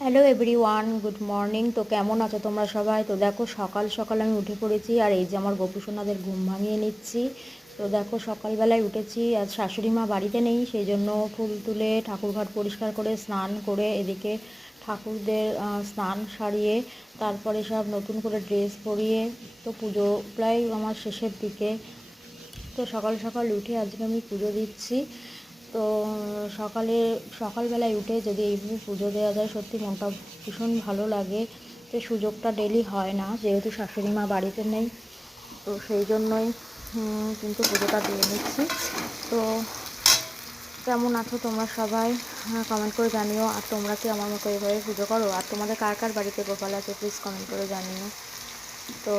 Hello everyone, good morning. তো কেমন আছো তোমরা সবাই? তো দেখো সকাল সকাল আমি উঠে পড়েছি, আর এই যে আমার গোপুসোনাদের ঘুম ভাঙিয়ে নিচ্ছি। তো দেখো সকালবেলায় উঠেছি, আজ শাশুড়ি মা বাড়িতে নেই, সেই জন্য ফুল তুলে ঠাকুরঘর পরিষ্কার করে স্নান করে এদিকে ঠাকুরদের স্নান সারিয়ে তারপরে সব নতুন করে ড্রেস পরিয়ে, তো পুজো প্রায় আমার শেষের দিকে। তো সকাল সকাল উঠে আজকে আমি পুজো দিচ্ছি। তো সকালবেলায় উঠে যদি এইভাবে পুজো দেওয়া যায় সত্যি মনটা ভীষণ ভালো লাগে। তো সুযোগটা ডেলি হয় না, যেহেতু শাশুড়ি মা বাড়িতে নেই, তো সেই জন্যই কিন্তু পুজোটা দিয়ে নিচ্ছি। তো কেমন আছো তোমরা সবাই? কমেন্ট করে জানিও। আর তোমরা কি আমার মতো এভাবে পুজো করো? আর তোমাদের কার কার বাড়িতে গোপাল আছে প্লিজ কমেন্ট করে জানিও। তো